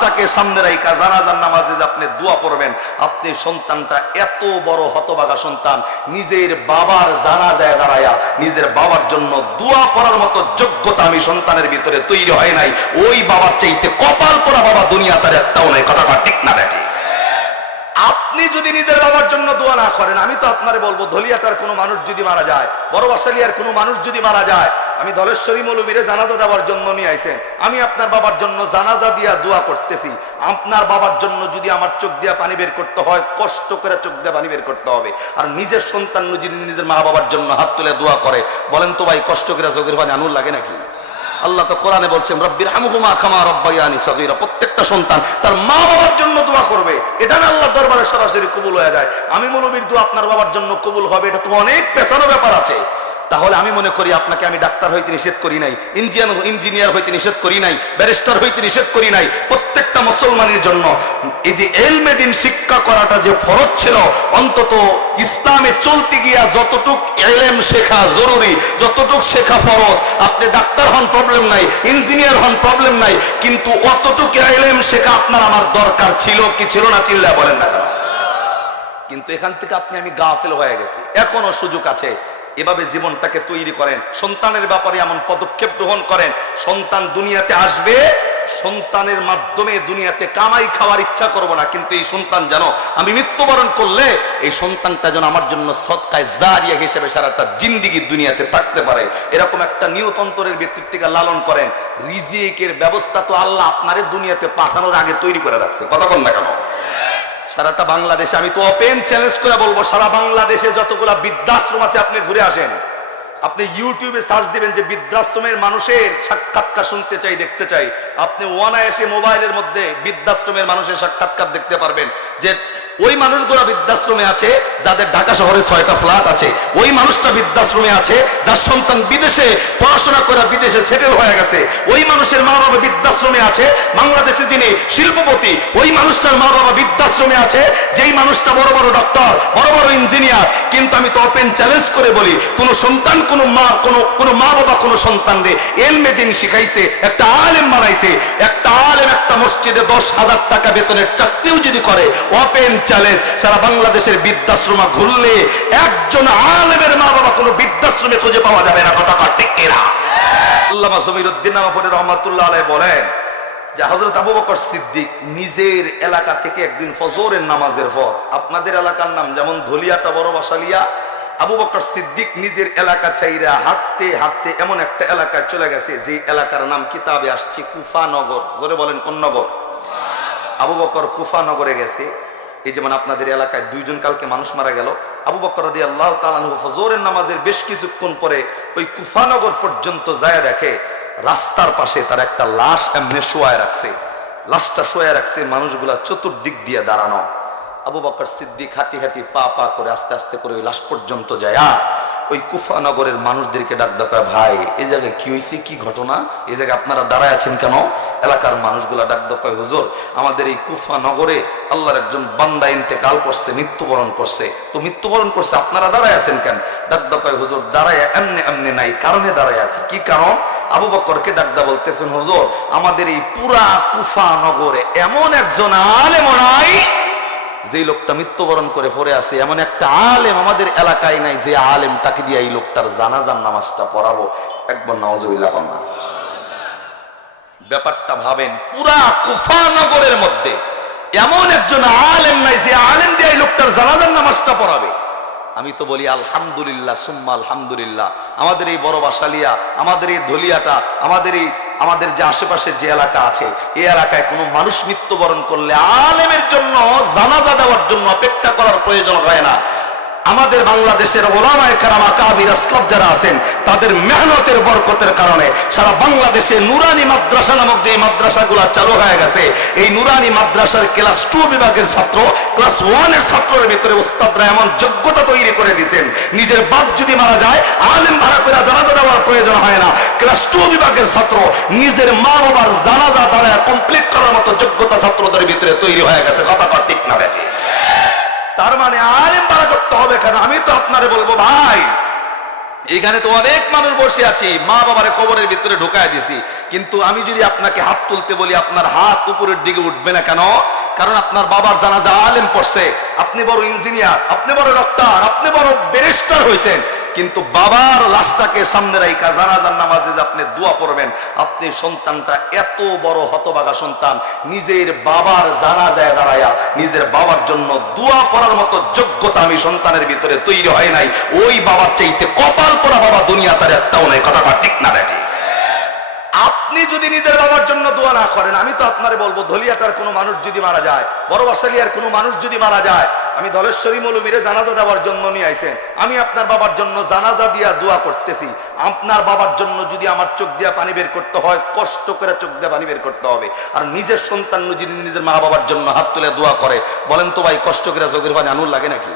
লাশটাকে সামনে রাখা জানাজার নামাজে আপনি দোয়া পড়বেন, আপনি সন্তানটা এত বড় হতভাগা সন্তান, নিজের বাবার জানাজায় দাঁড়ায়া নিজের বাবার জন্য দোয়া পড়ার মতো যোগ্যতা আমি সন্তানের ভিতরে তৈরি হয় নাই। ওই বাবার চাইতে কপাল পোড়া বাবা দুনিয়া তার একটাও নাই। কথাটা ঠিক না বেটি? আপনি যদি নিজের বাবার জন্য দোয়া না করেন, আমি তো আপনারে বলবো, ধলিয়াটার কোনো মানুষ যদি মারা যায়, বড় বাসালিয়ার কোনো মানুষ যদি মারা যায়, আমি ধলেশ্বরী মৌলবীরে জানাজা দেওয়ার জন্য নিয়ে আইছেন, আমি আপনার বাবার জন্য জানাজা দিয়া দোয়া করতেছি। আপনার বাবার জন্য যদি আমার চোখ দিয়া পানি বের করতে হয়, কষ্ট করে চোখ দিয়ে পানি বের করতে হবে। আর নিজের সন্তান যদি নিজের মা বাবার জন্য হাত তুলে দোয়া করে, বলেন তো ভাই কষ্ট করে চোখের পানি আনুর লাগে নাকি? আল্লাহ তো কোরআনে বলছেন রব্বিরহামহুমা কামা রাব্বায়ানি সাগীরা। প্রত্যেকটা সন্তান তার মা বাবার জন্য দোয়া করবে, এটা না আল্লাহর দরবারে সরাসরি কবুল হয়ে যায়। আমি মৌলবীর দোয়া আপনার বাবার জন্য কবুল হবে, এটা তো অনেক পেছানো ব্যাপার আছে। তাহলে আমি মনে করি আপনাকে আমি ডাক্তার হইতে নিষেধ করি নাই, ইঞ্জিনিয়ার হইতে নিষেধ করি নাই, ব্যারিস্টার হইতে নিষেধ করি নাই। প্রত্যেকটা মুসলমানের জন্য এই যে ইলমে দ্বীন শিক্ষা করাটা যে ফরজ ছিল, অন্তত ইসলামে চলতে গিয়া যতটুক ইলম শেখা জরুরি, যতটুক শেখা ফরজ, আপনি ডাক্তার হন প্রবলেম নাই, ইঞ্জিনিয়ার হন প্রবলেম নাই, কিন্তু অতটুকু ইলম শেখা আপনার আমার দরকার ছিল কি ছিল না? চিল্লা বলেন না কেন? কিন্তু এখান থেকে আমি গাফেল হয়ে গেছি। এখনো সুযোগ আছে, এভাবে জীবনটাকে তৈরি করেন, সন্তানের ব্যাপারে এমন পদক্ষেপ গ্রহণ করেন, সন্তান দুনিয়াতে আসবে, সন্তানের মাধ্যমে দুনিয়াতে কামাই খাওয়ার ইচ্ছা করব না, কিন্তু এই সন্তান যেন আমি মৃত্যুবরণ করলে এই সন্তানটা যেন আমার জন্য সদকায়ে জারিয়া হিসেবে সারাটা জিন্দেগি দুনিয়াতে থাকতে পারে, এরকম একটা নিয়ত অন্তরের ভিতর থেকে লালন করেন। রিজিকের ব্যবস্থা তো আল্লাহ আপনারে দুনিয়াতে পাঠানোর আগে তৈরি করে রাখছে। কথা বল না কেন? সারাটা বাংলাদেশে আমি তো ওপেন চ্যালেঞ্জ করে বলবো, সারা বাংলাদেশে যতগুলা বৃদ্ধাশ্রম আছে আপনি ঘুরে আসেন, আপনি ইউটিউবে সার্চ দিবেন যে বৃদ্ধাশ্রমের মানুষের সাক্ষাৎকার শুনতে চাই, দেখতে চাই, আপনি অনায়াসে মোবাইলের মধ্যে বৃদ্ধাশ্রমের মানুষের সাক্ষাৎকার দেখতে পারবেন। যে ওই মানুষগুলো বৃদ্ধাশ্রমে আছে যাদের ঢাকা শহরে 6টা ফ্ল্যাট আছে, ওই মানুষটা বৃদ্ধাশ্রমে আছে যার সন্তান বিদেশে পড়াশোনা করে বিদেশে সেটেল হয়ে গেছে, ওই মানুষের মা বাবা বৃদ্ধাশ্রমে আছে, বাংলাদেশে যিনি শিল্পপতি ওই মানুষটার মা বাবা বৃদ্ধাশ্রমে আছে, যেই মানুষটা বড় বড় ডক্টর, বড় বড় ইঞ্জিনিয়ার। কিন্তু আমি তো ওপেন চ্যালেঞ্জ করে বলি, কোন সন্তান কোন মা বাবা কোন সন্তানরে ইলমে দ্বীন শিখাইছে, একটা আলেম বানাইছে, একটা আলেম একটা মসজিদে 10,000 টাকা বেতনের চাকরিও যদি করে, ওপেন চ্যালেঞ্জ, সারা বাংলাদেশের বৃদ্ধাশ্রম ঘুরলে একজন আলেমের মা বাবা কোনো বৃদ্ধাশ্রমে খুঁজে পাওয়া যাবে না। কথা ঠিক কিনা? আল্লামা জমিরউদ্দিন নামাফুরি রহমাতুল্লাহ আলাইহি বলেন যে হযরত আবু বকর সিদ্দিক নিজের এলাকা থেকে একদিন ফজরের নামাজের পর, আপনাদের এলাকার নাম যেমন ধলিয়াটা বড় বাসালিয়া, আবু বকর সিদ্দিক নিজের এলাকা ছাইরা হাঁটতে হাঁটতে এমন একটা এলাকায় চলে গেছে যে এলাকার নাম কিতাবে আসছে কুফানগর। জোরে বলেন কোন নগর? আবু বকর কুফানগরে গেছে। এই যেমন আপনাদের এলাকায় 2 জন কালকে মানুষ মারা গেল, আবু বকর রাদিয়াল্লাহু তাআলা আনহু ফজরের নামাজের বেশ কিছুক্ষণ পরে ওই কুফানগর পর্যন্ত যায়, দেখে রাস্তার পাশে তার একটা লাশ এমনি শোয়ায় রাখছে, লাশটা শোয়ায় রাখছে, মানুষগুলা চতুর্দিক দিয়ে দাঁড়ানো। আবু বকর সিদ্দিক হাঁটি হাঁটি পা পা করে আস্তে আস্তে করে ওই লাশ পর্যন্ত যায়, ওই কুফানগরের মানুষদেরকে ডাক দেয়, ভাই এই জায়গায় কি হয়েছে, কি ঘটনা, এই জায়গায় আপনারা দাঁড়ায় আছেন কেন? এলাকার মানুষগুলা ডাক দেয়, হুজুর আমাদের এই কুফানগরে আল্লাহর একজন বান্দা ইন্তেকাল করছে, মৃত্যুবরণ করছে, তো মৃত্যুবরণ করছে, আপনারা দাঁড়ায় আছেন কেন? ডাক দেয়, হুজুর দাঁড়ায় এমনি এমনি নাই, কারণে দাঁড়ায় আছে। কি কারণ? আবু বকরকে ডাকদা বলতেছেন, হুজুর আমাদের এই পুরা কুফানগরে এমন একজন আলেম নাই, যে লোকটা মৃত্যুবরণ করে পড়ে আছে, এমন একটা আলেম আমাদের এলাকায় নাই যে আলেমটাকে দিয়ে এই লোকটার জানাজার নামাজটা পড়াবো। একবার নাউজুবিল্লাহ না, ব্যাপারটা ভাবেন, পুরা কুফানগরের মধ্যে এমন একজন আলেম নাই যে আলেম দিয়ে এই লোকটার জানাজার নামাজটা পড়াবে। আমি তো বলি আলহামদুলিল্লাহ সুম্মা আলহামদুলিল্লাহ, আমাদের এই বড় বাসালিয়া, আমাদের এই ধলিয়াটা, আমাদের যে আশেপাশের যে এলাকা আছে, এই এলাকায় কোনো মানুষ মৃত্যুবরণ করলে আলেমের জন্য জানাজা দেওয়ার জন্য অপেক্ষা করার প্রয়োজন হয় না। আমাদের বাংলাদেশের ওলামায়ে কেরাম আকাবির আসলাফ যারা আছেন, তাদের মেহনতের বরকতের কারণে সারা বাংলাদেশে নুরানি মাদ্রাসা নামক যে মাদ্রাসাগুলো চালু হয়ে গেছে, এই নুরানি মাদ্রাসার ক্লাস 2 বিভাগের ছাত্র, ক্লাস 1 এর ছাত্রের ভিতরে উস্তাদরা এমন যোগ্যতা তৈরি করে দিয়েছেন, নিজের বাপ যদি মারা যায় আলেম ভাড়া করে জানাজা দেওয়ার প্রয়োজন হয় না। ক্লাস 2 বিভাগের ছাত্র নিজের মা বাবার জানাজা দ্বারা কমপ্লিট করার মতো যোগ্যতা ছাত্রদের ভিতরে তৈরি হয়ে গেছে। কথা ঠিক না বেটি? তার মানে আলেম ভাড়া করতে হবে কেন? আমি তো আপনারে বলবো, ভাই এখানে তো অনেক মানুষ বসে আছি, মা বাবারে কবরের ভিতরে ঢুকায় দিছি, কিন্তু আমি যদি আপনাকে হাত তুলতে বলি আপনার হাত উপরের দিকে উঠবে না কেন? কারণ আপনার বাবার জানাজা আলেম পড়ছে, আপনি বড় ইঞ্জিনিয়ার, আপনি বড় ডক্টর, আপনি বড় ব্যারিস্টার হয়েছেন, কিন্তু বাবার লাশটাকে সামনে রাইখা জানাজার নামাজে আপনি দোয়া পড়বেন, আপনি সন্তানটা এত বড় হতভাগা সন্তান, নিজের বাবার জানাজায় দাঁড়ায়া নিজের বাবার জন্য দোয়া পড়ার মতো যোগ্যতা আমি সন্তানের ভিতরে তৈরি হয় নাই। ওই বাবার চাইতে কপাল পোড়া বাবা দুনিয়া তার একটাও নাই। কথাটা ঠিক না বেটি? আপনি যদি নিজের বাবার জন্য দোয়া না করেন, আমি তো আপনারে বলবো, ধলিয়াটার কোনো মানুষ যদি মারা যায়, বড় বাসালিয়ার কোনো মানুষ যদি মারা যায়, আমি ধলেশ্বরী মৌলবীরে জানাজা দেওয়ার জন্য নিয়ে আইছেন, আমি আপনার বাবার জন্য জানাজা দিয়া দোয়া করতেছি। আপনার বাবার জন্য যদি আমার চোখ দিয়া পানি বের করতে হয়, কষ্ট করে চোখ দিয়া পানি বের করতে হবে। আর নিজের সন্তান যদি নিজের মা বাবার জন্য হাত তুলে দোয়া করে, বলেন তো ভাই, কষ্ট করে চোখের পানি আনুর লাগে নাকি?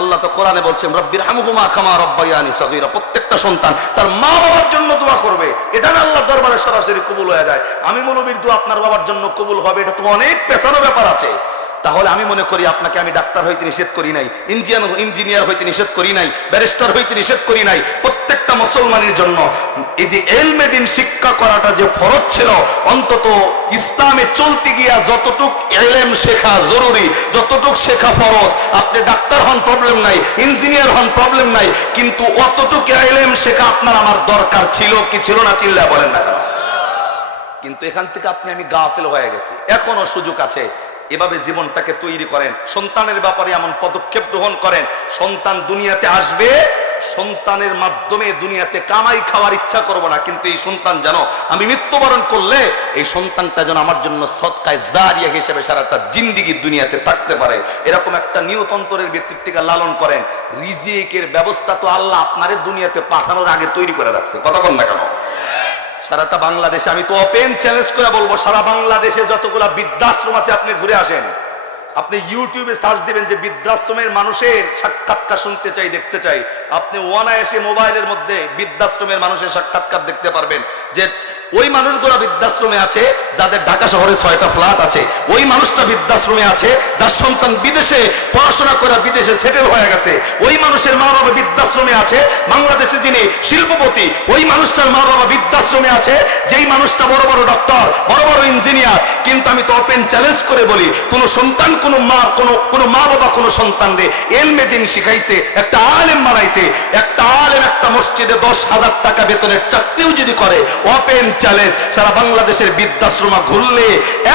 আল্লাহ তো কোরআনে বলছেন, রব্বির হামহুমা কামা রাব্বায়ানি সগীরা। প্রত্যেকটা সন্তান তার মা বাবার জন্য দোয়া করবে, এটা না আল্লাহর দরবারে সরাসরি কবুল হয়ে যায়। আমি মৌলবীর দোয়া আপনার বাবার জন্য কবুল হবে, এটা তো অনেক পেছানো ব্যাপার আছে। তাহলে আমি মনে করি আপনাকে আমি ডাক্তার হইতে নিষেধ করি নাই, ইঞ্জিনিয়ার হইতে নিষেধ করি নাই, ব্যারিস্টার হইতে নিষেধ করি নাই। প্রত্যেকটা মুসলমানের জন্য এই যে ইলমে দ্বীন শিক্ষা করাটা যে ফরজ ছিল, অন্তত ইসলামে চলতে গিয়া যতটুক ইলম শেখা জরুরি, যতটুক শেখা ফরজ, আপনি ডাক্তার হন প্রবলেম নাই, ইঞ্জিনিয়ার হন প্রবলেম নাই, কিন্তু অতটুক ইলম শেখা আপনার আমার দরকার ছিল কি ছিল না? চিল্লা বলেন না কেন? কিন্তু এখান থেকে আপনি আমি গাফেল হয়ে গেছি। এখনো সুযোগ আছে, এভাবে জীবনটাকে তৈরি করেন, সন্তানের ব্যাপারে এমন পদক্ষেপ গ্রহণ করেন, সন্তান দুনিয়াতে আসবে, সন্তানের মাধ্যমে দুনিয়াতে কামাই খাওয়ার ইচ্ছা করব না, কিন্তু এই সন্তান যেন আমি মৃত্যুবরণ করলে এই সন্তানটা যেন আমার জন্য সদকায়ে জারিয়া হিসেবে সারাটা জিন্দেগি দুনিয়াতে থাকতে পারে, এরকম একটা নিয়তন্তরের ব্যক্তিত্বকে লালন করেন। রিজিকের ব্যবস্থা তো আল্লাহ আপনারে দুনিয়াতে পাঠানোর আগে তৈরি করে রাখছে। কথা বল না কেন? সারাটা বাংলাদেশে আমি তো ওপেন চ্যালেঞ্জ করে বলবো, সারা বাংলাদেশে যতগুলা বৃদ্ধাশ্রম আছে আপনি ঘুরে আসেন, আপনি ইউটিউবে সার্চ দিবেন যে বৃদ্ধাশ্রমের মানুষের সাক্ষাৎকার শুনতে চাই, দেখতে চাই, আপনি অনায়াসে মোবাইলের মধ্যে বৃদ্ধাশ্রমের মানুষের সাক্ষাৎকার দেখতে পারবেন। যে ওই মানুষগুলো বৃদ্ধাশ্রমে আছে যাদের ঢাকা শহরে 6টা ফ্ল্যাট আছে, ওই মানুষটা বৃদ্ধাশ্রমে আছে যার সন্তান বিদেশে পড়াশোনা করে বিদেশে সেটেল হয়ে গেছে, ওই মানুষের মা বাবা বৃদ্ধাশ্রমে আছে, বাংলাদেশে যিনি শিল্পপতি ওই মানুষটার মা বাবা বৃদ্ধাশ্রমে আছে, যেই মানুষটা বড় বড় ডক্টর, বড় বড় ইঞ্জিনিয়ার। কিন্তু আমি তো ওপেন চ্যালেঞ্জ করে বলি, কোন সন্তান কোন মা বাবা কোন সন্তান রে ইলমে দ্বীন শিখাইছে, একটা আলেম বানাইছে, একটা আলেম একটা মসজিদে 10,000 টাকা বেতনের চাকরিও যদি করে, ওপেন চ্যালেঞ্জ, সারা বাংলাদেশের বৃদ্ধাশ্রম ঘুরলে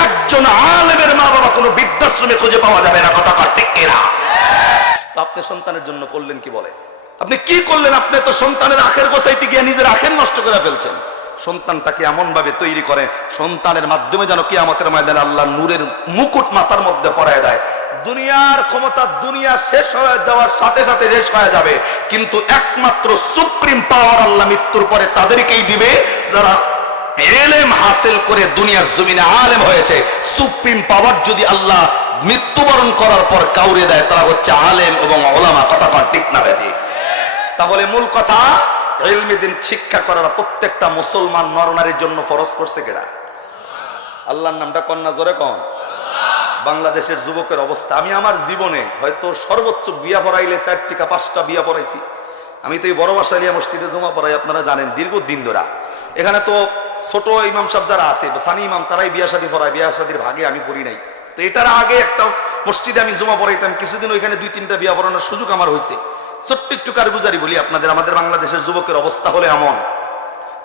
একজন আলেমের মা বাবা কোনো বৃদ্ধাশ্রমে খুঁজে পাওয়া যাবে না। কথা ঠিক কিনা? তো আপনি সন্তানের জন্য করলেন কি? বলে আপনি কি করলেন? আপনি তো সন্তানের আখের গোছাইতে গিয়ে নিজের আখের নষ্ট করে ফেলছেন। সন্তানটাকে এমন ভাবে তৈরি করেন, সন্তানের মাধ্যমে যেন কিয়ামতের ময়দানে আল্লাহ নূরের মুকুট মাথার মধ্যে পরায় দেয়। দুনিয়ার ক্ষমতা দুনিয়া শেষ হয়ে যাওয়ার সাথে সাথে শেষ হয়ে যাবে, কিন্তু একমাত্র সুপ্রিম পাওয়ার আল্লাহ মৃত্যুর পরে তাদেরকেই দিবে যারা ইলম হাসিল করে দুনিয়ার জমিনে আলেম হয়েছে। সুপ্রিম পাওয়ার যদি আল্লাহ মৃত্যুবরণ করার পর কাউরে দেয়, তারা হচ্ছে আলেম এবং ওলামা। কথা ঠিক না বেঠি? তাহলে মূল কথা, ইলমে দ্বীন শিক্ষা করার প্রত্যেকটা মুসলমান নরনারীর জন্য ফরজ করছে কেডা? আল্লাহর নামটা কন্যা জোরে কন। বাংলাদেশের যুবকের অবস্থা, আমি আমার জীবনে হয়তো সর্বোচ্চ বিয়া পড়াইলে 4 থেকে 5টা বিয়া পড়াইছি। আমি তো এই বড় বাসালিয়া মসজিদে জমা পড়াই, আপনারা জানেন, দীর্ঘদিন ধরে। এখানে তো ছোট ইমাম সাহেব যারা আছে, সানি ইমাম, তারাই বিয়া শাদী পড়ায়, বিয়া শাদীর ভাগে আমি পড়ি নাই। তো এটার আগে একটা মসজিদে আমি জমা পড়াইতাম, কিছুদিন ওইখানে 2-3টা বিয়া পড়ানোর সুযোগ আমার হয়েছে। ছোট্ট একটু কারগুজারি বলি আপনাদের, আমাদের বাংলাদেশের যুবকের অবস্থা হলে এমন,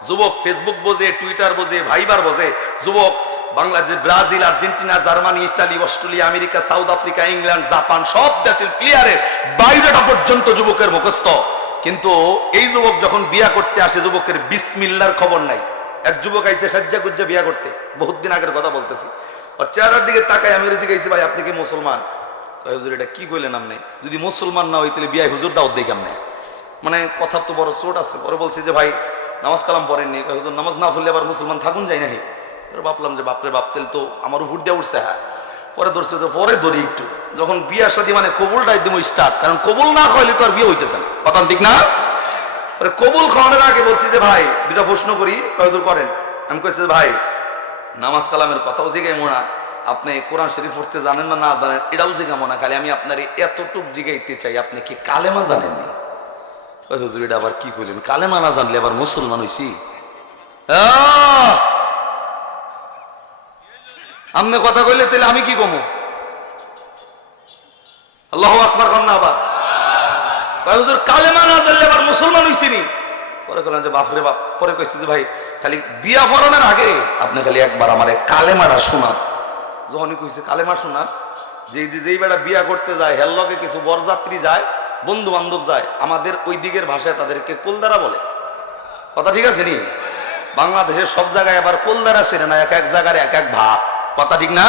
যুবক ফেসবুক বোঝে, টুইটার বোঝে, ভাইবার বোঝে, যুবক Bangladesh, Brazil, Argentina, Germany, Italy, Australia, America, south Africa, England, Japan, সব দেশের প্লেয়ারের বায়োডাটা পর্যন্ত যুবকের মুখস্থ। কিন্তু এই যুবক যখন বিয়া করতে আসে, যুবকের বিসমিল্লার খবর নাই। এক যুবক আইছে সাজ্জা গুজ্জা বিয়া করতে, বহুত দিন আগের কথা বলতেছি, আর চেহারার দিকে তাকাই আমি জিজ্ঞাসি, ভাই আপনি কি মুসলমান? হুজুর এটা কি কইলেন আপনি? যদি মুসলমান না হই তাহলে বিয়ায় হুজুর দাওয়াত দেই কেমনে? মানে কথার তো বড় চোট আছে। পরে বলছি যে ভাই নামাজ কালাম পড়েননি। হুজুর নামাজ না পড়লে আবার মুসলমান থাকুন যায় না। ভাবলাম যে বাপরে বাপ, তেল তো আমার উপর দিয়ে উঠছে। হ্যাঁ, পরে ধরছে, পরে ধরি একটু, যখন বিয়ার সাথে মানে কবুলটা একদম স্টার্ট, কারণ কবুল না খাওয়াইলে তো আর বিয়ে হইতেছে না। কথা ঠিক না? পরে কবুল খাওয়ানোর আগে বলছি যে ভাই 2টা প্রশ্ন করি। হুজুর করেন। আমি কইছি ভাই নামাজ কালামের কথাও জিগাই মোনা, আপনি কোরআন শরীফ পড়তে জানেন না, না জানেন এটাও জিগামো না, খালি আমি আপনার এতটুক জিগাইতে চাই, আপনি কি কালেমা জানেননি? ওই হুজুর এটা আবার কি কইলেন, কালেমা না জানলে আবার মুসলমান হইছি? আমনে কথা কইলে তাহলে আমি কি কমু? আল্লাহু আকবার কন্যা আবার হুজুর কালেমা না জানলে আবার মুসলমান হইছি নি? পরে কইলাম যে বাপরে বাপ। পরে কইছি যে ভাই খালি বিয়া পড়ানোর আগে আপনি খালি একবার আমার কালেমাটা শোনান। যখনই কইছে কালেমা শোনান, যেই বেটা বিয়া করতে যায় হের লগে কিছু বরযাত্রী যায়, বন্ধু বান্ধব যায়, আমাদের ওই দিকের ভাষায় তাদেরকে কোলদারা বলে। কথা ঠিক আছে নি? বাংলাদেশের সব জায়গায় আবার কোলদারা চেনে না, এক এক জায়গার এক এক ভাব। কথা ঠিক না?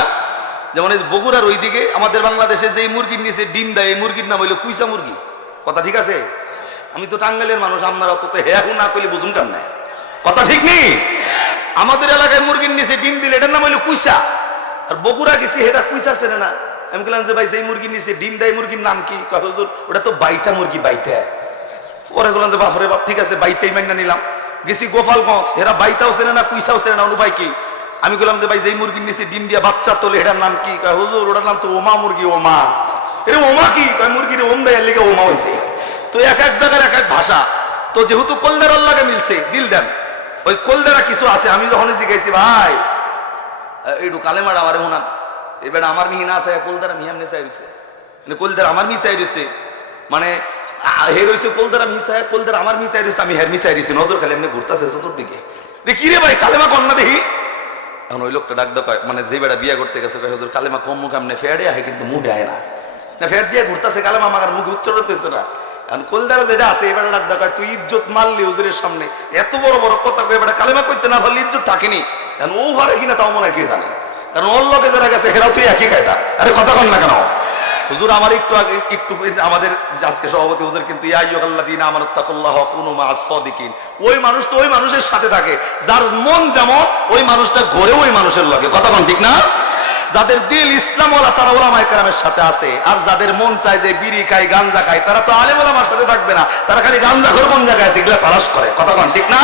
যেমন এই বগুড়ার ওই দিকে আমাদের বাংলাদেশে যেই মুরগির নিচে ডিম দেয় এই মুরগির নাম হইলো কুইসা মুরগি। কথা ঠিক আছে? আমি তো টাঙ্গাইলের মানুষ, আপনারা তো হেহু না কইলে বুঝুন কেন না? কথা ঠিক নেই? আমাদের এলাকায় মুরগির নিচে ডিম দিলে এটার নাম হইলো কুইসা। আর বগুড়া গেছি এটা কুইসা চেনে না। আমি বললাম যে ভাই যেই মুরগির নিচে ডিম দেয় মুরগির নাম কি? হুজুর ওটা তো বাইতা মুরগি, বাইতা। পরে বললাম যে বাপরে বাপ, ঠিক আছে বাইতাই মাইনা নিলাম। গেছি গোপালগঞ্জ, এরা বাইতাও চেনে না কুইসাও চেনে না, অনুপায় কি? আমি বললাম যে ভাই যেই মুরগির নিচে ডিম দিয়া বাচ্চা তোলে এটার নাম কি? হুজুর ওটার নাম তো ওমা মুরগি। ওমা? এরকম ওমা কি? মুরগির ওম দেয় লেগে ওমা হয়েছে। তো এক এক জায়গার এক এক ভাষা। তো যেহেতু কোলদারার লাগে মিলছে, দিল দেন। ওই কোলদারা কিছু আছে, আমি যখন জিজ্ঞাসি ভাই এইটু কালেমাটা আমারে শোনান, এবার আমার মিহি না আছে কোলদারা মিহান নেচাই রয়েছে, কোলদারা আমার মিশাই রয়েছে, মানে হে রয়েছে কোলদারা মিশায়, কোলদারা আমার মিশাই রয়েছে, আমি হের মিশাই রয়েছি। নজর খালি এমনি ঘুরতেছে চতুর্দিকে, কি রে ভাই কালেমা কন না দেখি। এখন ওই লোকটা ডাক দেয়, মানে যে বেড়া বিয়ে করতে গেছে হুজুর কালেমা কম মুখ এমনি ফেয়ারে আহে কিন্তু মুডে আয় না, ফের দিয়ে ঘুরতেছে কালেমা আমার মুখে উচ্চারণ হতেছে না। এখন কোলদারা যেটা আছে এবার ডাক দেয়, তুই ইজ্জত মারলি হুজুরের সামনে, এত বড় বড় কথা কয়ে এবার কালেমা করতে না পারলে ইজ্জত থাকেনি। এখন ও ভারে কিনা তাও মনে হয় কে জানে, কারণ ওর লোকে যারা গেছে হেরাও তুই একই কায়দা। আরে কথা কন না কেন হুজুর? আমার একটু আগে একটু আমাদের আজকে সভাপতি হুজুর কিন্তু ইয়া আইয়ুহাল্লাযীনা আমানুত্তাকুল্লাহ ওয়া কুনু মাআস সাদিকিন, ওই মানুষ তো ওই মানুষের সাথে থাকে যার মন যেমন ওই মানুষটা ঘরে ওই মানুষের লগে। কথা কন ঠিক না? যাদের দিল ইসলাম ওয়ালা তারা উলামায়ে কেরামের সাথে আছে, আর যাদের মন চায় যে বিড়ি খায় গাঞ্জা খায় তারা তো আলেম ওলামার সাথে থাকবে না, তারা খালি গাঞ্জাখোর কোন জায়গায় আছে এগুলা তালাশ করে। কথা কন ঠিক না?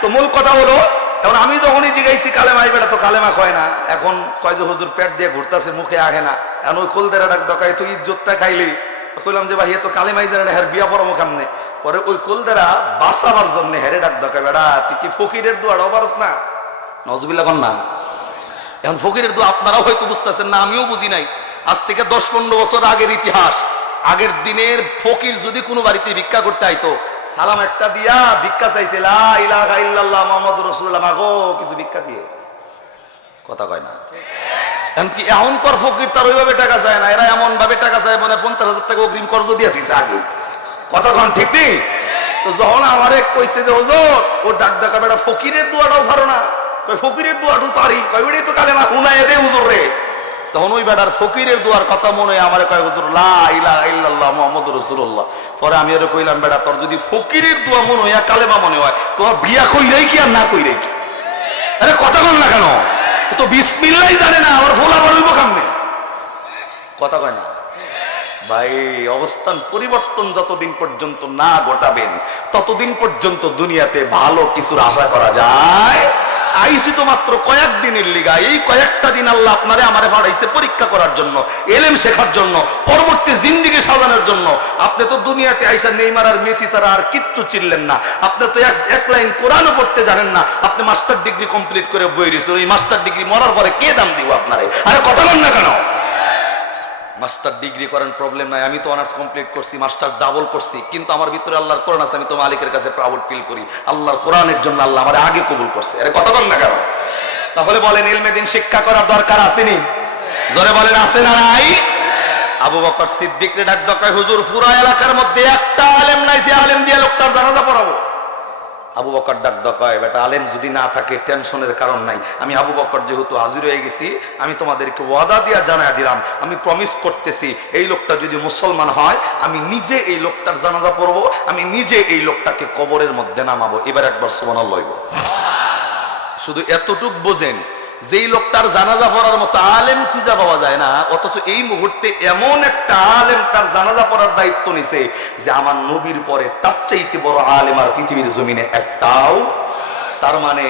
তো মূল কথা হলো, এখন আমি যখনই জিগাইছি কালেমা, এই বেটা তো কালেমা কয় না, এখন কয় যে হুজুর পেট দিয়ে ঘুরতেছে মুখে আহে না। এখন ওই কোলদারা ডাক দকায় তুই ইজ্জতটা খাইলি, কইলাম যে ভাই এ তো কালেমাই জানে না, হের বিয়া পড়াবো কেমনে? পরে ওই কোলদারা বাঁচাবার জন্য হেরে ডাক দকায়, বেড়া তুই কি ফকিরের দোয়াটাও পারস না? নজবিল্লা কন না। এখন ফকিরের দোয়া আপনারাও হয়তো বুঝতেছেন না, আমিও বুঝি নাই। আজ থেকে 10-15 বছর আগের ইতিহাস। আগের দিনের ফকির যদি কোনো বাড়িতে ভিক্ষা করতে আইতো, সালাম একটা দিয়া ভিক্ষা চাইছে, লা ইলাহা ইল্লাল্লাহ মুহাম্মাদুর রাসূলুল্লাহ, মাগো কিছু ভিক্ষা দিয়ে। কথা কয় না? এমনকি এখনকার ফকির তার ওইভাবে টাকা চায় না, এরা এমন ভাবে টাকা চায় মানে 50,000 টাকা অগ্রিম কর্জ দিয়ে দিয়েছে আগে। কথা কন ঠিক নেই? তো যখন আমারে কইছে যে হুজুর ও ডাক ডাকা বেটা ফকিরের দোয়াটাও পারো না, ফকিরের দোয়াটাও পারি, কই তো কালেমা শুনায় দে হুজুর রে। তখন ওই বেটার ফকিরের দোয়ার কথা মনে হয় আমার, কয় হুজুর লা ইলাহা ইল্লাল্লাহ মুহাম্মাদুর রাসূলুল্লাহ। পরে আমি ওরে কইলাম, বেটা তোর যদি ফকিরের দোয়া মনে হয় কালেমা মনে হয়, তোর বিয়া কইরাই কি আর না কইরাই কি? আরে কথা বল না কেন? তো বিসমিল্লাহ জানে না, আমার ফোলা বলবো কেমনে? কথা কয় না ভাই। অবস্থান পরিবর্তন যতদিন পর্যন্ত না ঘটাবেন ততদিন পর্যন্ত দুনিয়াতে ভালো কিছুর আশা করা যায়। আইসি তো মাত্র কয়েকদিনের লিগা, এই কয়েকটা দিন আল্লাহ আপনারে আমারে পাঠাইছে পরীক্ষা করার জন্য, এলেম শেখার জন্য, পরবর্তী জিন্দেগি সাজানোর জন্য। আপনি তো দুনিয়াতে আইসা নেইমার আর মেসি ছাড়া আর কিচ্ছু চিনলেন না, আপনি তো এক লাইন কোরআনও পড়তে জানেন না, আপনি মাস্টার ডিগ্রি কমপ্লিট করে বই রয়েছেন, ওই মাস্টার ডিগ্রি মরার পরে কে দাম দিব আপনারে? আরে কথা বল না কেন? মাস্টার ডিগ্রি করেন প্রবলেম নাই, আমি তো অনার্স কমপ্লিট করছি, মাস্টার ডাবল করছি, কিন্তু আমার ভিতরে আল্লাহর কোরআন আছে, আমি তো মালিকের কাছে প্রাউড ফিল করি, আল্লাহর কোরআনের জন্য আল্লাহ আমার আগে কবুল করছে। আরে কথা বল না কেন? তাহলে বলেন ইলমে দিন শিক্ষা করার দরকার আসেনি? জোরে বলেন আছে না নাই? আবু বকর সিদ্দিকরে ডাক দকায়, হুজুর পুরা এলাকার মধ্যে একটা আলেম নাই যে আলেম দিয়ে লোকটার জানাজা পড়াবো। আবু বকর ডাক দকায়, বেটা আলেম যদি না থাকে টেনশনের কারণ নাই, আমি আবু বকর যেহেতু হাজির হয়ে গেছি, আমি তোমাদেরকে ওয়াদা দিয়া জানায় দিলাম, আমি প্রমিস করতেছি এই লোকটা যদি মুসলমান হয় আমি নিজে এই লোকটার জানাজা পড়বো, আমি নিজে এই লোকটাকে কবরের মধ্যে নামাবো। এবার একবার সুবহানাল্লাহ লইব। শুধু এতটুক বোঝেন, যেই লোকটার জানাজা পড়ার মতো আলেম খুঁজে পাওয়া যায় না, অথচ এই মুহূর্তে এমন একটা আলেম তার জানাজা পড়ার দায়িত্ব নিছে যে আমার নবীর পরে তার চাইতে বড় আলেম আর পৃথিবীর জমিনে একটাও। তার মানে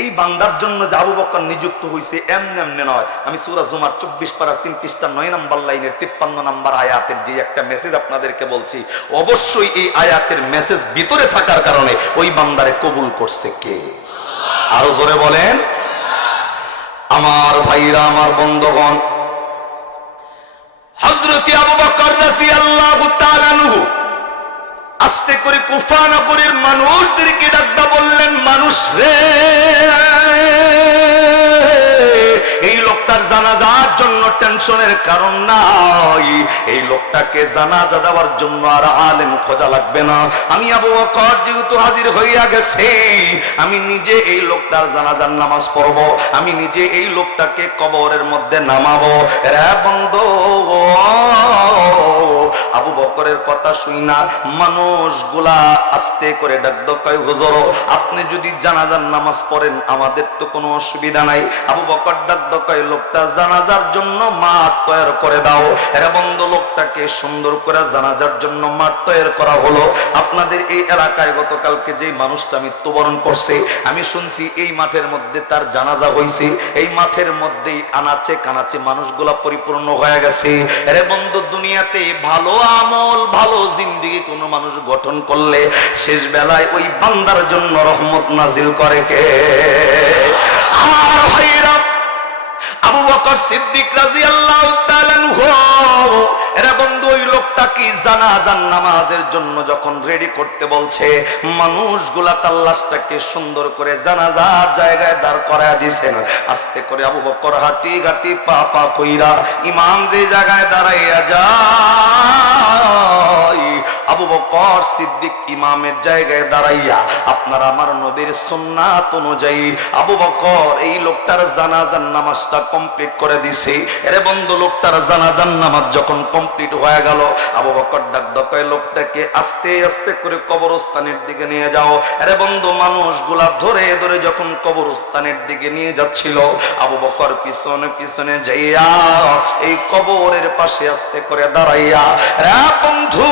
এই বান্দার জন্য যে আবু বকর নিযুক্ত হয়েছে এমনি এমনি নয়। আমি সূরা জুমার 24 পারা 3 পৃষ্ঠা 9 নম্বর লাইনের 53 নম্বর আয়াতের যে একটা মেসেজ আপনাদেরকে বলছি, অবশ্যই এই আয়াতের মেসেজ ভিতরে থাকার কারণে ওই বান্দারে কবুল করছে কে? আরো জোরে বলেন। আমার ভাইরা, আমার বন্ধুগণ, হযরত আবু বকর রাদিয়াল্লাহু তাআলা আনহু আস্তে করে কুফা নগরীর মানুষদেরকে ডাকতে বললেন, মানুষ রে, এই লোকটার জানাজার জন্য টেনশনের কারণ নাই, এই লোকটাকে জানাজা দেওয়ার জন্য আর আলেম খোঁজা লাগবে না। আমি আবু বকর যেহেতু হাজির হইয়া গেছি, আমি নিজে এই লোকটার জানাজার নামাজ পড়ব, আমি নিজে এই লোকটাকে কবরের মধ্যে নামাবো। রে বন্ধু, আবু বকরের কথা শুই না মানুষগুলা আস্তে করে ডাকতো, কয় হুজুর আপনি যদি জানাজার নামাজ পড়েন আমাদের তো কোনো অসুবিধা নাই। আবু বকর ডাকতো, কয় লোকটা জানাজার জন্য মাঠ তৈরি করে দাও। এর বন্ধু, লোকটাকে সুন্দর করে জানাজার জন্য মাঠ তৈরি করা হলো। আপনাদের এই এলাকায় গতকালকে যে মানুষটা মৃত্যুবরণ করছে, আমি শুনছি এই মাঠের মধ্যে তার জানাজা হয়েছে। এই মাঠের মধ্যেই আনাচে কানাচে মানুষগুলা পরিপূর্ণ হয়ে গেছে। এর বন্ধু, দুনিয়াতে ভালো আমল, ভালো জিন্দেগি কোন মানুষ গঠন করলে শেষ বেলায় ওই বান্দার জন্য রহমত নাজিল করে কে? আমার ভাইরা, আবু বকর সিদ্দিক রাদিয়াল্লাহু তাআলা আনহু, এরা বন্ধু ওই লোকটা কি জানাজার নামাজের জন্য যখন রেডি করতে বলছে, মানুষগুলা তার লাশটাকে সুন্দর করে জানাজার জায়গায় দাঁড় করায় দিয়েছেন। আস্তে করে আবু বকর হাঁটি ঘাটি পা পা কইরা ইমাম যে জায়গায় দাঁড়াইয়া যায়, আবু বকর সিদ্দিক ইমামের জায়গায় দাঁড়াইয়া আপনার আমার নবীর সুন্নাত অনুযায়ী আবু বকর এই লোকটার জানাজার নামাজটা কমপ্লিট করে দিছে। এরে বন্ধু, লোকটার জানাজার নামাজ যখন কমপ্লিট হয়ে গেল, আবু বকর ডাক দকায় লোকটাকে আস্তে আস্তে করে কবরস্থানের দিকে নিয়ে যাও। এরে বন্ধু, মানুষগুলা ধরে ধরে যখন কবরস্থানের দিকে নিয়ে যাচ্ছিল, আবু বকর পিছনে পিছনে যাইয়া এই কবরের পাশে আস্তে করে দাঁড়াইয়া, রে বন্ধু,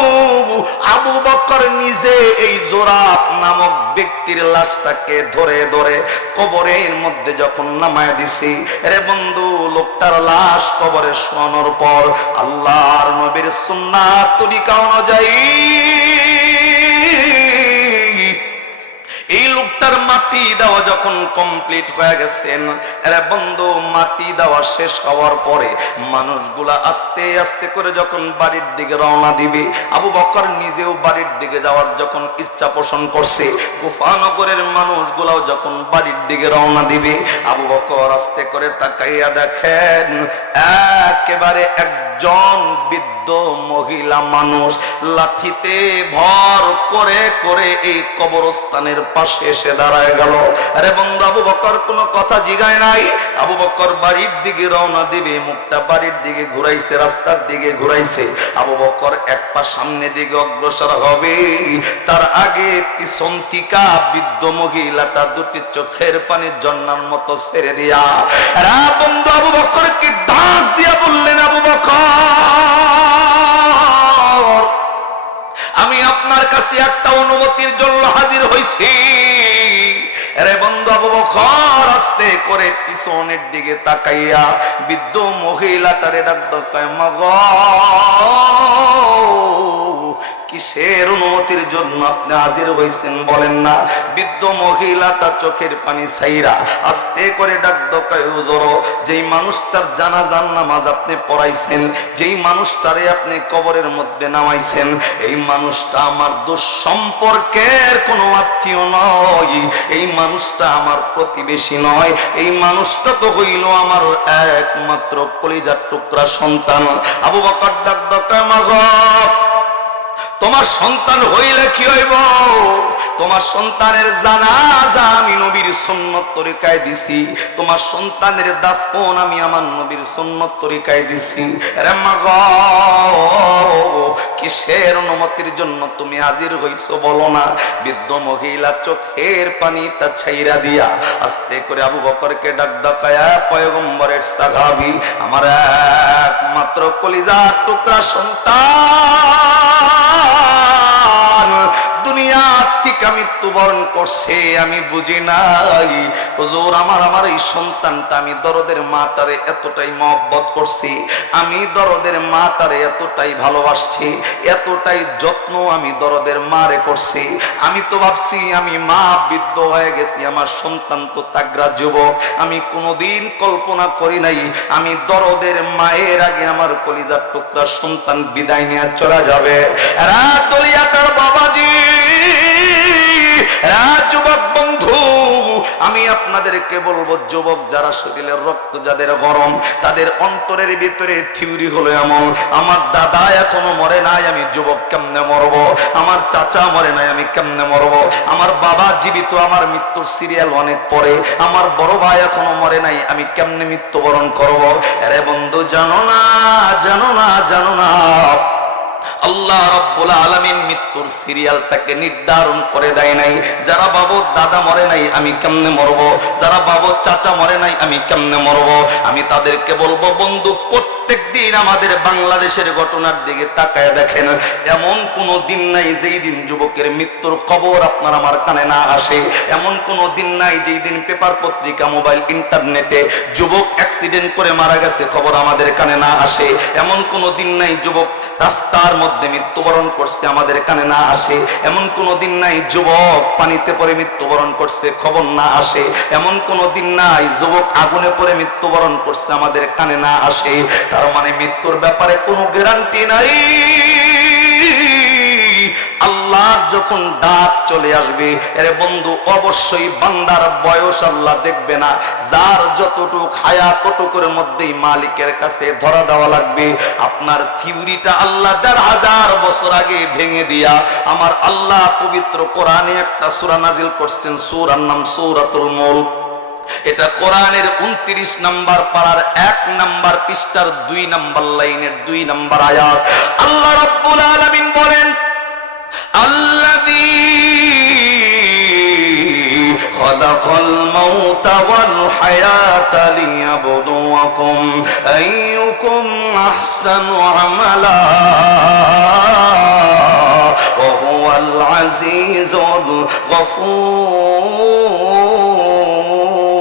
আবু বকর নিজে এই জোরাব নামক ব্যক্তির লাশটাকে ধরে ধরে কবরের মধ্যে যখন নামায় দিছি, রে বন্ধু, লোকটার লাশ কবরে শোয়ানোর পর আল্লাহর নবীর সুন্নাত তরিকা অনুযায়ী এই লোকটার মাটি দেওয়া যখন কমপ্লিট হয়ে গেছেন, এরা বন্ধু মাটি দেওয়া শেষ হওয়ার পরে মানুষগুলা আস্তে আস্তে করে যখন বাড়ির দিকে রওনা দিবে, আবু বকর নিজেও বাড়ির দিকে যাওয়ার যখন ইচ্ছা পোষণ করছে, কুফা নগরের মানুষগুলাও যখন বাড়ির দিকে রওনা দিবে, আবু বকর আস্তে করে তাকাইয়া দেখেন একেবারে একজন বৃদ্ধ মহিলা মানুষ লাঠিতে ভর করে করে এই কবরস্থানের পাশে এসে দাঁড়ায় গেল। আরে বন্ধু, আবু বকর কোনো কথা জিগায় নাই। আবু বকর বাড়ির দিকে রওনা দিবে, মুখটা বাড়ির দিকে ঘুরাইছে, রাস্তার দিকে ঘুরাইছে। আবু বকর এক পা সামনে দিকে অগ্রসর হবে, তার আগে পিছন থেকে বৃদ্ধ মহিলাটা দুটি চোখের পানি ঝর্ণার মতো ছেড়ে দিয়া, আরে বন্ধু, আবু বকর কি ডাক দিয়া বললেন, আবু বকর, আমি আপনার কাছে একটা অনুমতির জন্য হাজির হইছি। আরে বন্ধু, আবু বকর আস্তে করে পিছনের দিকে তাকাইয়া বৃদ্ধ মহিলাটারে ডাক দকায়, মাগো, কিসের অনুমতির জন্য আপনি হাজির হয়েছেন বলেন না? বৃদ্ধ মহিলাটা চোখের পানি ছাইরা আস্তে করে ডাক দকায়, হুজুর, যেই মানুষটার জানাজার নামাজ আপনি পড়াইছেন, যেই মানুষটারে আপনি কবরের মধ্যে নামাইছেন, এই মানুষটা আমার দুঃসম্পর্কের কোনো আত্মীয় নয়, এই মানুষটা আমার প্রতিবেশী নয়, এই মানুষটা তো হইল আমার একমাত্র কলিজার টুকরা সন্তান। আবু বকর ডাক দকায়, মাগো, তোমার সন্তান হইলে কি হইব? তোমার সন্তানের জানাজা আমি নবীর সুন্নত তরিকায় দিছি, তোমার সন্তানের দাফন আমি আমার নবীর সুন্নত তরিকায় দিছি। রে মাগো, কিসের অনুমতির জন্য তুমি হাজির হইছো বলো না? বৃদ্ধ মহিলা চোখের পানিটা ছাইরা দিয়া আস্তে করে আবু বকরকে ডাক ডাকায়া, পয়গম্বরের সাহাবী, আমার একমাত্র কলিজার টুকরা সন্তান দুনিয়া থেকে মৃত্যুবরণ করছে, আমি বুঝি নাই হুজুর আমার এই সন্তানটা আমি দরদের মাটারে এতটাই মহব্বত করছি, আমি দরদের মাটারে এতটাই ভালোবাসছি, এতটাই যত্ন আমি দরদের মারে করছি। আমি তো ভাবছি আমি মা বৃদ্ধ হয়ে গেছি, আমার সন্তান তো তাগড়া যুবক। আমি কোনোদিন কল্পনা করি নাই আমি দরদের মায়ের আগে আমার কলিজার টুকরা সন্তান বিদায় নিয়ে চলে যাবে। রাতলিয়াটার বাবাজি, যুবক বন্ধু, আমি আপনাদেরকে বলবো, যুবক যারা শরীরের রক্ত যাদের গরম, তাদের অন্তরের ভিতরে থিওরি হলো এমন, আমার দাদা এখনো মরে নাই, আমি যুবক কেমনে মরবো? আমার চাচা মরে নাই, আমি কেমনে মরবো? আমার বাবা জীবিত, আমার মৃত্যুর সিরিয়াল অনেক পরে, আমার বড় ভাই এখনো মরে নাই, আমি কেমনে মৃত্যুবরণ করবো? আরে বন্ধু, জানো না জানো না জানো না, আল্লাহ রাব্বুল আলামিন মৃত্যুর সিরিয়ালটাকে নির্ধারণ করে দেয় নাই। যারা বাবু দাদা মরে নাই, আমি কেমনে মরবো? যারা বাবু চাচা মরে নাই, আমি কেমনে মরবো? আমি তাদেরকে বলবো, বন্ধু, প্রত্যেক দিন আমাদের বাংলাদেশের ঘটনার দিকে তাকায় দেখেন, এমন কোনো দিন নাই যেই দিন যুবকের মৃত্যুর খবর আপনার আমার কানে না আসে। এমন কোনো দিন নাই যেই দিন পেপার পত্রিকা মোবাইল ইন্টারনেটে যুবক অ্যাক্সিডেন্ট করে মারা গেছে খবর আমাদের কানে না আসে। এমন কোনো দিন নাই যুবক রাস্তার মধ্যে মৃত্যুবরণ করছে আমাদের কানে না আসে। এমন কোনো দিন নাই যুবক পানিতে পড়ে মৃত্যুবরণ করছে খবর না আসে। এমন কোনো দিন নাই যুবক আগুনে পড়ে মৃত্যুবরণ করছে আমাদের কানে না আসে। তার মানে মৃত্যুর ব্যাপারে কোনো গ্যারান্টি নাই। আল্লাহর যখন ডাক চলে আসবে, এরে বন্ধু, অবশ্যই বান্দার বয়স আল্লাহ দেখবে না, যার যতটুক হায়াত ততটুকুর মধ্যেই মালিকের কাছে ধরা দেওয়া লাগবে। আপনার থিওরিটা আল্লাহ ১,৫০০ বছর আগে ভেঙে দিয়া আমার আল্লাহ পবিত্র কোরআনে একটা সূরা নাজিল করছেন, সূরার নাম সূরাতুল মুলক। এটা কোরআনের ২৯ নাম্বার পারার ১ নাম্বার পৃষ্ঠার ২ নাম্বার লাইনের ২ নাম্বার আয়াত। আল্লাহ রাব্বুল আলামিন বলেন, الذي خلق الموت والحياة ليبلوكم أيكم أحسن عملا وهو العزيز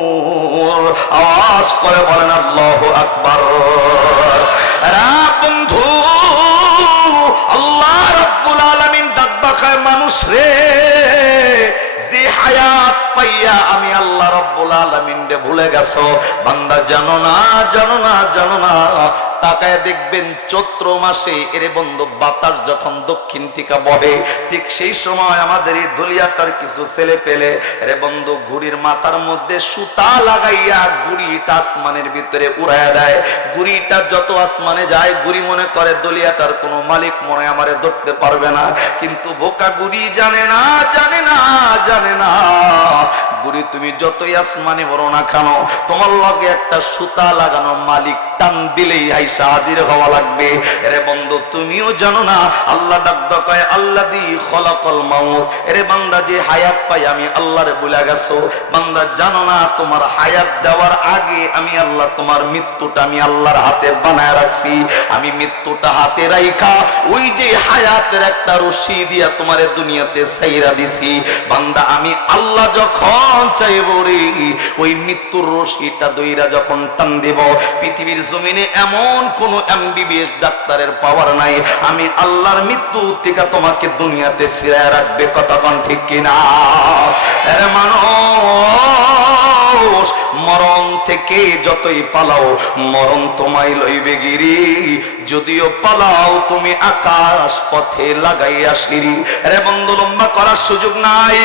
الغفور। আওয়াজ করে বলেন আল্লাহু আকবার। বন্ধু, আল্লাহ রাব্বুল আলামিন ডাক দেখায় মানুষ রে, যে হায়াত পাইয়া আমি আল্লাহ রাব্বুল আলামিন রে ভুলে গেছো। বান্দা, জানো না জানো না জানো না, তাকায় দেখবেন চৈত্র মাসে এরে বন্ধু বাতাস যখন দক্ষিণ থেকে বহে, ঠিক সেই সময় আমাদের এই দলিয়াটার কিছু ছেলে পেলে এরে বন্ধু ঘুড়ির মাথার মধ্যে সুতা লাগাইয়া ঘুড়িটা আসমানের ভিতরে উড়াইয়া দেয়। ঘুড়িটা যত আসমানে যায়, ঘুড়ি মনে করে দলিয়াটার কোনো মালিক মনে আমারে ধরতে পারবে না। কিন্তু বোকা ঘুড়ি জানে না জানে না জানে না, ঘুড়ি তুমি যতই আসমানে বড় না কেন, তোমার লগে একটা সুতা লাগানো মালিক টান দিলেই আইসা হাজির হওয়া লাগবে। এরে বন্ধু, তুমিও জানো না, আল্লাহ ডাক কয় আল্লাযী খলাকাল মাউত। এরে বান্দা, যে হায়াত পাই আমি আল্লাহরে ভুলে গেছো। বান্দা, জানো না তোমার হায়াত দেওয়ার আগে আমি আল্লাহ তোমার মৃত্যুটা আমি আল্লাহর হাতে বানায় রাখছি। আমি মৃত্যুটা হাতে রাইখা ওই যে হায়াতের একটা রশি দিয়া তোমারে দুনিয়াতে ছাইরা দিছি। বান্দা, আমি আল্লাহ যখন চাইব রে, ওই মৃত্যুর রশিটা দইরা যখন টান দেব, পৃথিবীর জমিনে এমন কোন এমবিবিএস ডাক্তারের পাওয়ার নাই, আমি আল্লাহর মৃত্যু থেকে তোমাকে দুনিয়াতে ফিরায় রাখবে। কথা কোন ঠিক কিনা? আরে মানুষ, মরণ থেকে যতই পালাও মরণ তোমায় লইবে গিরি, যদিও পালাও তুমি আকাশ পথে লাগাইয়া সিঁড়ি। আরে বন্ধু, লম্বা করার সুযোগ নাই।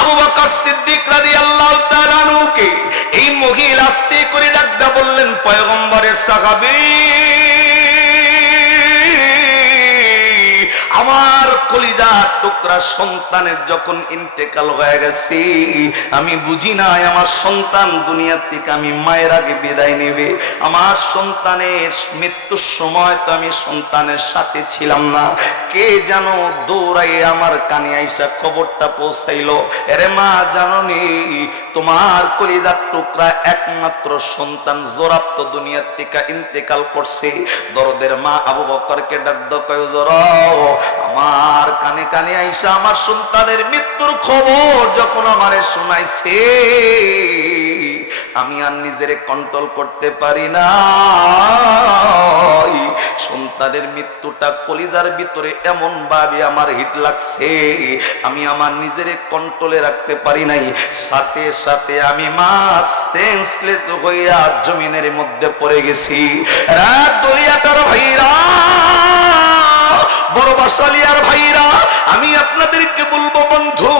আবু বকর সিদ্দিক রাদিয়াল্লাহু তাআলা আনহুকে এই মহিলা আস্তে করে ডাকদা বললেন, পয়গম্বরের সাহাবী, আমার কলিজার টুকরা সন্তানের যখন ইন্তেকাল হয়ে গেছে, আমি বুঝি নাই আমার সন্তান দুনিয়ার থেকে আমি মায়ের আগে বিদায় নেবে। আমার সন্তানের মৃত্যুর সময় তো আমি সন্তানের সাথে ছিলাম না। কে যেন দৌড়াইয়ে আমার কানে আইসা খবরটা পৌঁছাইলো, এরে মা, জাননি তোমার কলিজার টুকরা একমাত্র সন্তান জোরাপ্ত দুনিয়ার থেকে ইন্তেকাল করছে। দরদের মা আবু বকরকে ডাক দাও, কয় জোরাও, আমার আমার কানে কানে আইসা আমার সন্তানের মৃত্যুর খবর যখন আমারে শোনাইছে, আমি আর নিজেরে কন্ট্রোল করতে পারি না। সন্তানের মৃত্যুটা কলিজার ভিতরে এমন ভাবে আমার হিট লাগছে, আমি আমার নিজেরে কন্ট্রোলে রাখতে পারি নাই। সাথে সাথে আমি সেন্সলেস হইয়া জমিনের মধ্যে পড়ে গেছি। রাত দলিয়াটার ভাইরা, বড় বাসালিয়ার ভাইরা, আমি আপনাদেরকে বলবো বন্ধু,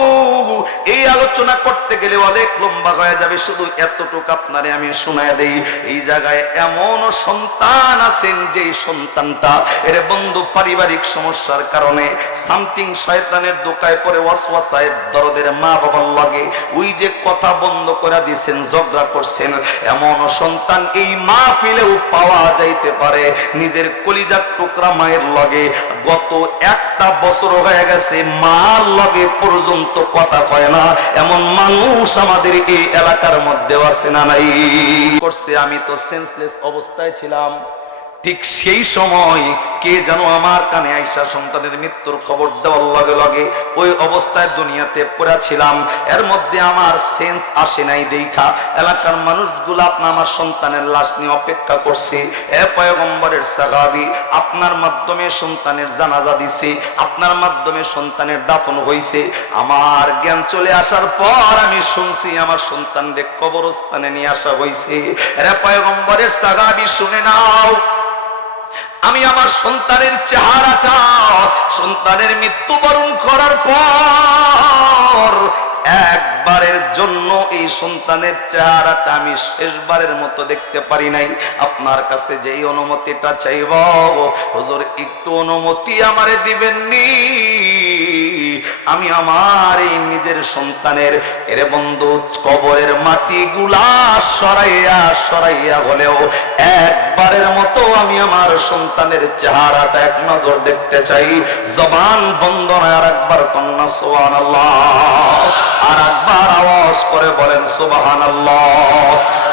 এই আলোচনা করতে গেলে অনেক লম্বা হয়ে যাবে, শুধু এতটুকু আপনারে আমি শোনায় দেই। এই জায়গায় এমন সন্তান আছেন যে সন্তানটা এর বন্ধু পারিবারিক সমস্যার কারণে সামথিং শয়তানের দোকায় পরে ওয়াসওয়াসায় দরদের মা বাবার লাগে ওই যে কথা বন্ধ করে দিয়েছেন, ঝগড়া করছেন, এমন সন্তান এই মাহফিলেও পাওয়া যাইতে পারে। নিজের কলিজার টুকরা মায়ের লগে গত একটা বছর হয়ে গেছে, মার লগে পর্যন্ত কথা কয় না, এমন মানুষ আমাদের এই এলাকার মধ্যে আছে না নাই? করছে আমি তো সেন্সলেস অবস্থায় ছিলাম। ঠিক সেই সময় কে যেন আমার কানে আইসা সন্তানের মৃত্যুর খবর দেওয়ার লগে লগে ওই অবস্থায় দুনিয়াতে পড়া ছিলাম। এর মধ্যে আমার সেন্স আসে নাই দেখা এলাকার মানুষগুলো আপনার আমার সন্তানের লাশ নিয়ে অপেক্ষা করছে। এ পয়গম্বরের সাহাবী, আপনার মাধ্যমে সন্তানের জানাজা দিছে, আপনার মাধ্যমে সন্তানের দাফন হইছে। আমার জ্ঞান চলে আসার পর আমি শুনছি আমার সন্তানকে কবরস্থানে নিয়ে আসা হইছে। এ পয়গম্বরের সাহাবী, শুনে নাও, আমি আমার সন্তানের চেহারাটা সন্তানের মৃত্যুবরণ করার পর একবারের জন্য এই সন্তানের চেহারাটা আমি শেষবারের মতো দেখতে পারি নাই। আপনার কাছে যেই অনুমতিটা চাইব হুজুর, একটু অনুমতি আমারে দিবেননি? আমি আমার এই নিজের সন্তানের এর বন্ধু কবরের মাটিগুলা সরাইয়া সরাইয়া হলেও একবারের মতো আমি আমার সন্তানের চেহারাটা এক নজর দেখতে চাই। জবান বন্ধ নয়, আর একবার কন্যা সুবহানাল্লাহ, আর একবার আওয়াজ করে বলেন সুবহানাল্লাহ।